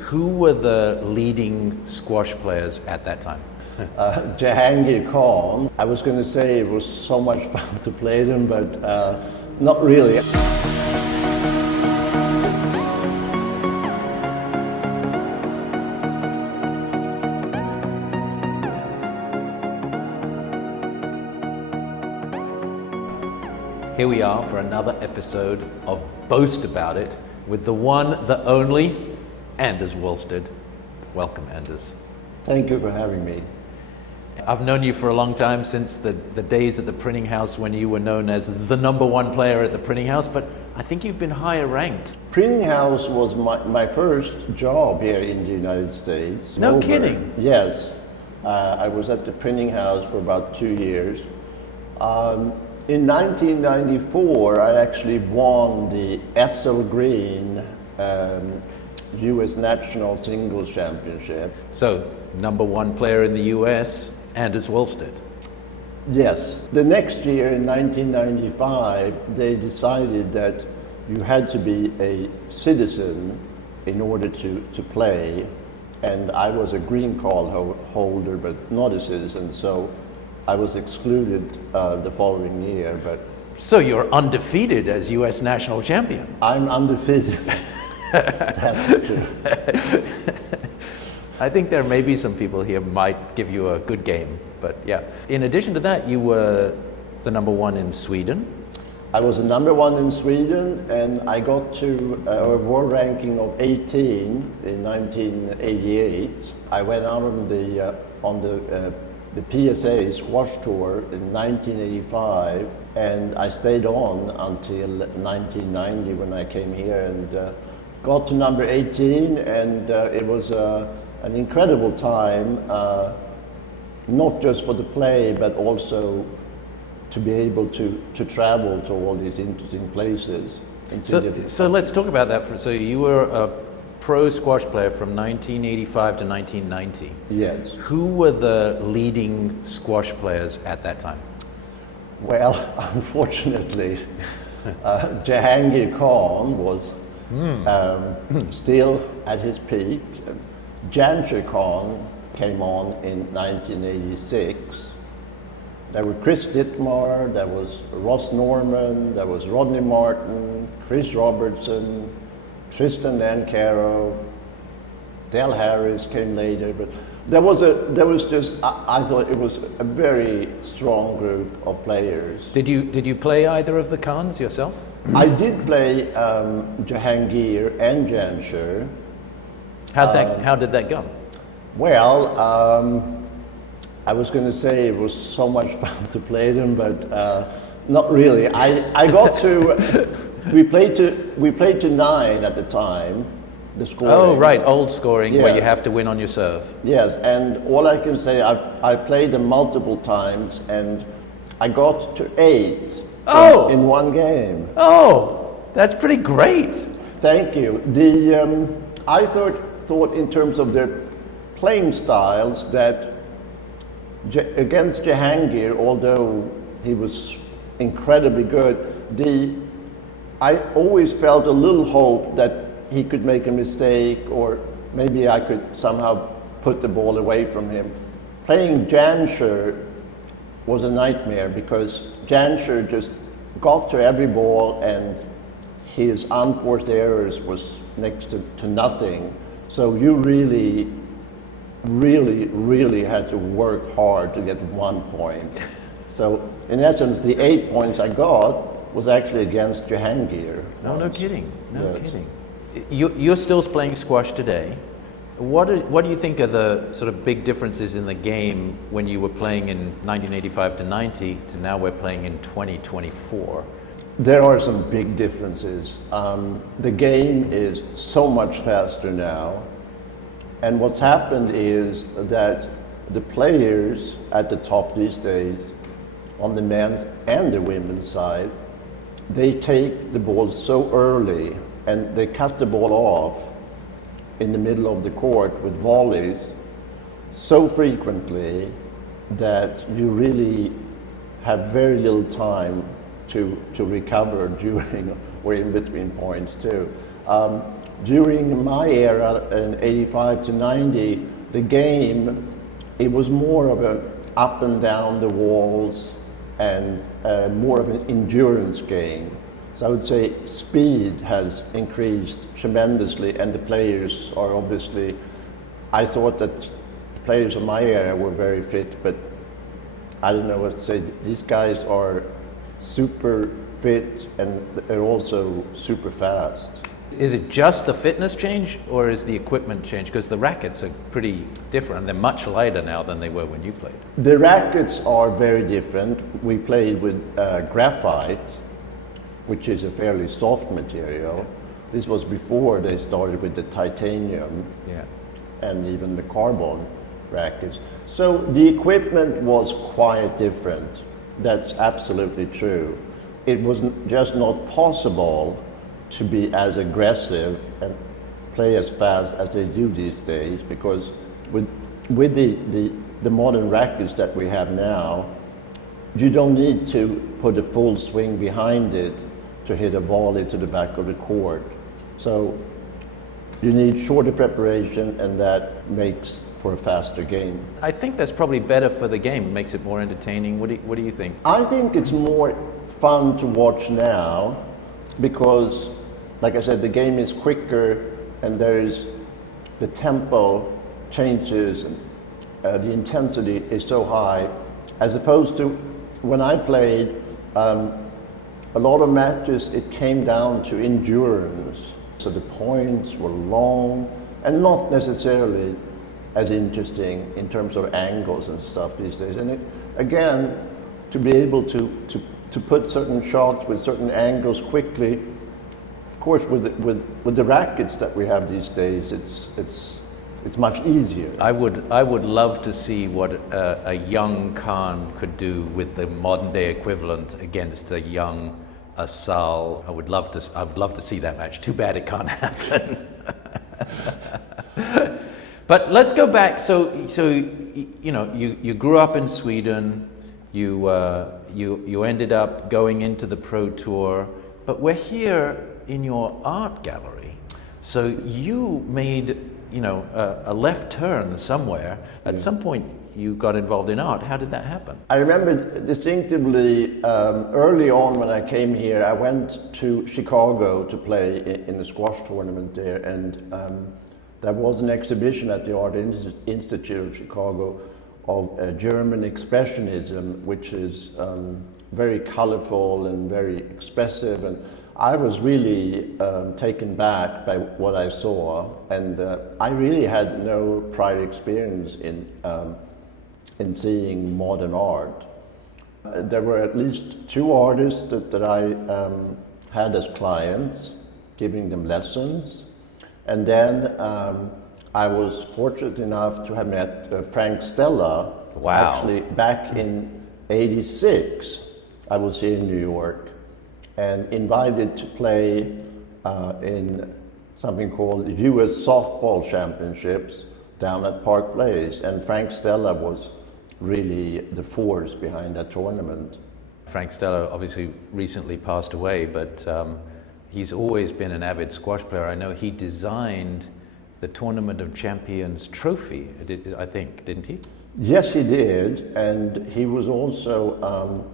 Who were the leading squash players at that time? Jahangir Khan. I was going to say it was so much fun to play them, but not really. Here we are for another episode of Boast About It with the one, the only, Anders Wahlstedt. Welcome, Anders. Thank you for having me. I've known you for a long time, since the days at the printing house when you were known as the number one player at the printing house, but I think you've been higher ranked. Printing house was my first job here in the United States. No kidding? Yes. I was at the printing house for about 2 years. In 1994, I actually won the SL Green U.S. National Singles Championship. So, number one player in the US, Anders Wahlstedt. Yes. The next year, in 1995, they decided that you had to be a citizen in order to play. And I was a green card holder, but not a citizen, so I was excluded the following year. But So you're undefeated as US national champion. I'm undefeated. That's true. I think there may be some people here might give you a good game, but yeah. In addition to that, you were the number one in Sweden. I was the number one in Sweden, and I got to a world ranking of 18 in 1988. I went out on the PSA squash tour in 1985, and I stayed on until 1990 when I came here and got to number 18, and it was an incredible time, not just for the play, but also to be able to travel to all these interesting places. So let's talk about that. So you were a pro squash player from 1985 to 1990. Yes. Who were the leading squash players at that time? Well, unfortunately, Jahangir Khan was still at his peak. Jansher Khan came on in 1986. There were Chris Dittmar, there was Ross Norman, there was Rodney Martin, Chris Robertson, Tristan Dancaro, Del Harris came later, but I thought it was a very strong group of players. Did you play either of the Khans yourself? I did play Jahangir and Jansher. How did that go? Well, I was going to say it was so much fun to play them, but not really. I got to. We played to 9 at the time. The scoring. Oh, right, old scoring, Yeah. where you have to win on your serve. Yes, and all I can say, I played them multiple times, and I got to 8 in one game. Oh, that's pretty great. Thank you. I thought in terms of their playing styles that against Jahangir, although he was incredibly good, I always felt a little hope that he could make a mistake, or maybe I could somehow put the ball away from him. Playing Jansher was a nightmare because Jansher just got to every ball and his unforced errors was next to nothing. So you really, really, really had to work hard to get 1 point. So in essence, the 8 points I got was actually against Jahangir. No kidding. No Yes. kidding. You're still playing squash today. What do you think are the sort of big differences in the game when you were playing in 1985 to 90 to now we're playing in 2024? There are some big differences. The game is so much faster now. And what's happened is that the players at the top these days, on the men's and the women's side, they take the ball so early and they cut the ball off in the middle of the court with volleys so frequently that you really have very little time to recover during or in between points too. during my era in 85 to 90, the game, it was more of an up and down the walls and more of an endurance game. So I would say speed has increased tremendously, and the players are obviously, I thought that the players of my era were very fit, but I don't know what to say. These guys are super fit and they're also super fast. Is it just the fitness change, or is the equipment change? Because the rackets are pretty different. They're much lighter now than they were when you played. The rackets are very different. We played with graphite, which is a fairly soft material. This was before they started with the titanium and even the carbon rackets. So the equipment was quite different. That's absolutely true. It was just not possible to be as aggressive and play as fast as they do these days, because with the modern rackets that we have now, you don't need to put a full swing behind it to hit a volley to the back of the court. So you need shorter preparation, and that makes for a faster game. I think that's probably better for the game. It makes it more entertaining. What do you think? I think it's more fun to watch now because, like I said, the game is quicker and the tempo changes and the intensity is so high, as opposed to when I played a lot of matches, it came down to endurance. So the points were long and not necessarily as interesting in terms of angles and stuff these days. And again, to be able to put certain shots with certain angles quickly, of course, with the rackets that we have these days, it's much easier. I would love to see what a young Khan could do with the modern day equivalent against a young Asal. I would love to see that match. Too bad it can't happen. But let's go back. So you know, you grew up in Sweden. You ended up going into the Pro Tour, but we're here in your art gallery. So you made, you know, a left turn somewhere. At some point, you got involved in art. How did that happen? I remember distinctively early on when I came here, I went to Chicago to play in a squash tournament there, and there was an exhibition at the Art Institute of Chicago of German Expressionism, which is very colorful and very expressive, and I was really taken back by what I saw, and I really had no prior experience in seeing modern art. There were at least two artists that I had as clients, giving them lessons, and then I was fortunate enough to have met Frank Stella. Wow. Actually, back in '86, I was here in New York and invited to play in something called U.S. Softball Championships down at Park Place, and Frank Stella was really the force behind that tournament. Frank Stella obviously recently passed away, but he's always been an avid squash player. I know he designed the Tournament of Champions trophy, I think, didn't he? Yes, he did, and he was also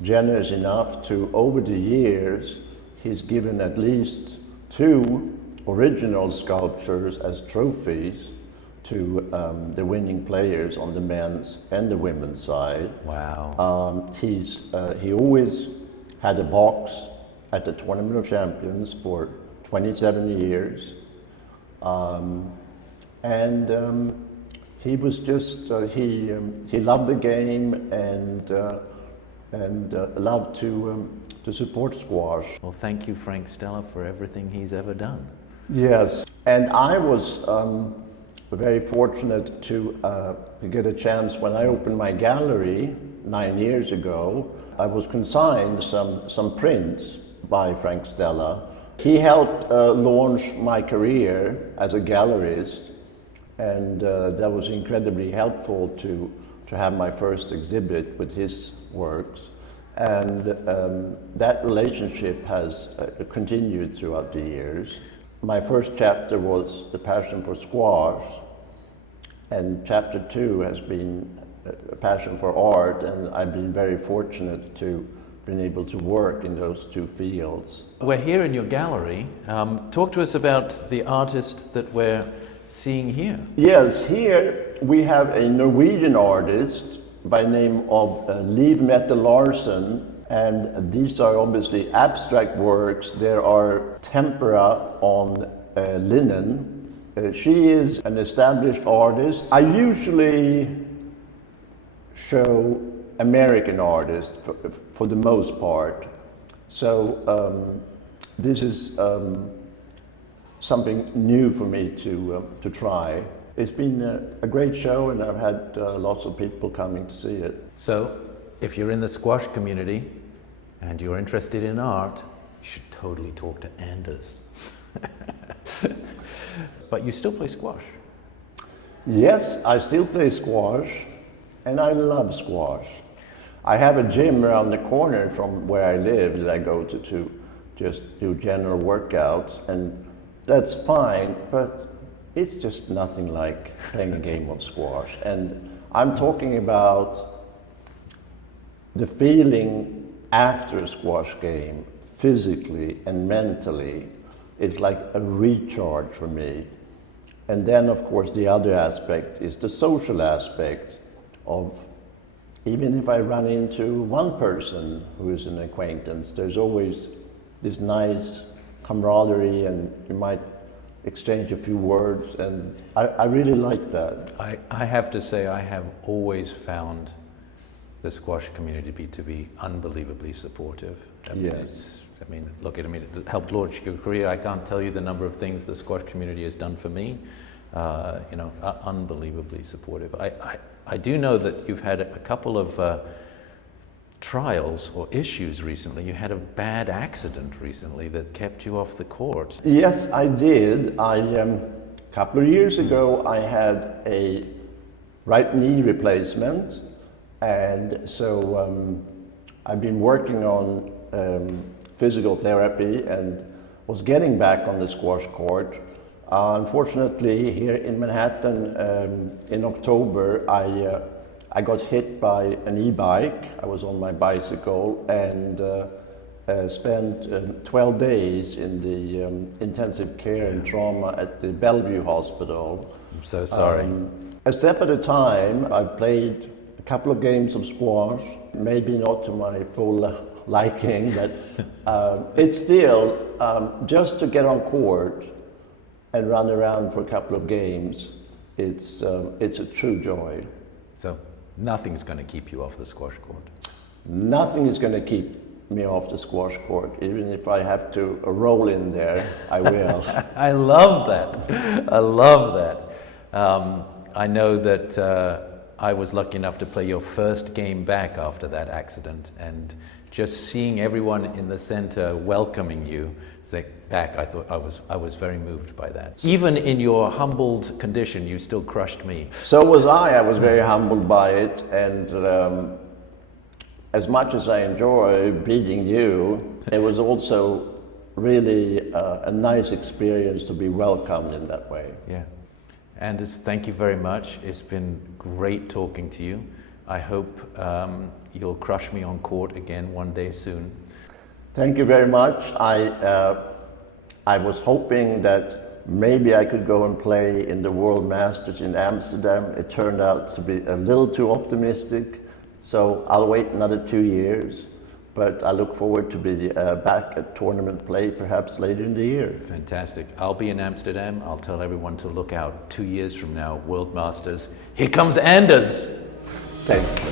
generous enough to, over the years, he's given at least 2 original sculptures as trophies to the winning players on the men's and the women's side. Wow. He always had a box at the Tournament of Champions for 27 years. He was just, he loved the game and loved to support squash. Well, thank you, Frank Stella, for everything he's ever done. Yes, and I was very fortunate to get a chance when I opened my gallery 9 years ago. I was consigned some prints by Frank Stella. He helped launch my career as a gallerist, and that was incredibly helpful to have my first exhibit with his works. And that relationship has continued throughout the years. my first chapter was the passion for squash, and chapter 2 has been a passion for art, and I've been very fortunate to been able to work in those two fields. We're here in your gallery. Talk to us about the artist that we're seeing here. Yes, here we have a Norwegian artist by name of Liv Mette Larsen, and these are obviously abstract works. There are tempera on linen. She is an established artist. I usually show American artists for the most part. So this is something new for me to try. It's been a great show, and I've had lots of people coming to see it. So if you're in the squash community and you're interested in art, you should totally talk to Anders. But you still play squash. Yes, I still play squash, and I love squash. I have a gym around the corner from where I live that I go to just do general workouts, and that's fine, but it's just nothing like playing a game of squash. And I'm talking about the feeling after a squash game, physically and mentally. It's like a recharge for me. And then, of course, the other aspect is the social aspect of, even if I run into one person who is an acquaintance, there's always this nice camaraderie, and you might exchange a few words, and I really like that. I have to say, I have always found the squash community to be unbelievably supportive. Yes. Look, it helped launch your career. I can't tell you the number of things the squash community has done for me. Unbelievably supportive. I do know that you've had a couple of trials or issues recently. You had a bad accident recently that kept you off the court. Yes, I did. A couple of years ago, I had a right knee replacement, and so I've been working on physical therapy and was getting back on the squash court. Unfortunately, here in Manhattan, in October, I got hit by an e-bike. I was on my bicycle and spent 12 days in the intensive care and trauma at the Bellevue Hospital. I'm so sorry. A step at a time. I've played a couple of games of squash, maybe not to my full liking, but it's still, just to get on court and run around for a couple of games, it's a true joy. So nothing's going to keep you off the squash court? Nothing is going to keep me off the squash court. Even if I have to roll in there, I will. I love that. I love that. I know that I was lucky enough to play your first game back after that accident, and just seeing everyone in the center welcoming you back, I was very moved by that. Even in your humbled condition, you still crushed me. So was I. I was very humbled by it, and as much as I enjoy beating you, it was also really a nice experience to be welcomed in that way. Yeah. Anders, thank you very much. It's been great talking to you. I hope you'll crush me on court again one day soon. Thank you very much. I was hoping that maybe I could go and play in the World Masters in Amsterdam. It turned out to be a little too optimistic, so I'll wait another 2 years. But I look forward to be back at tournament play perhaps later in the year. Fantastic. I'll be in Amsterdam. I'll tell everyone to look out 2 years from now, World Masters. Here comes Anders! Thanks.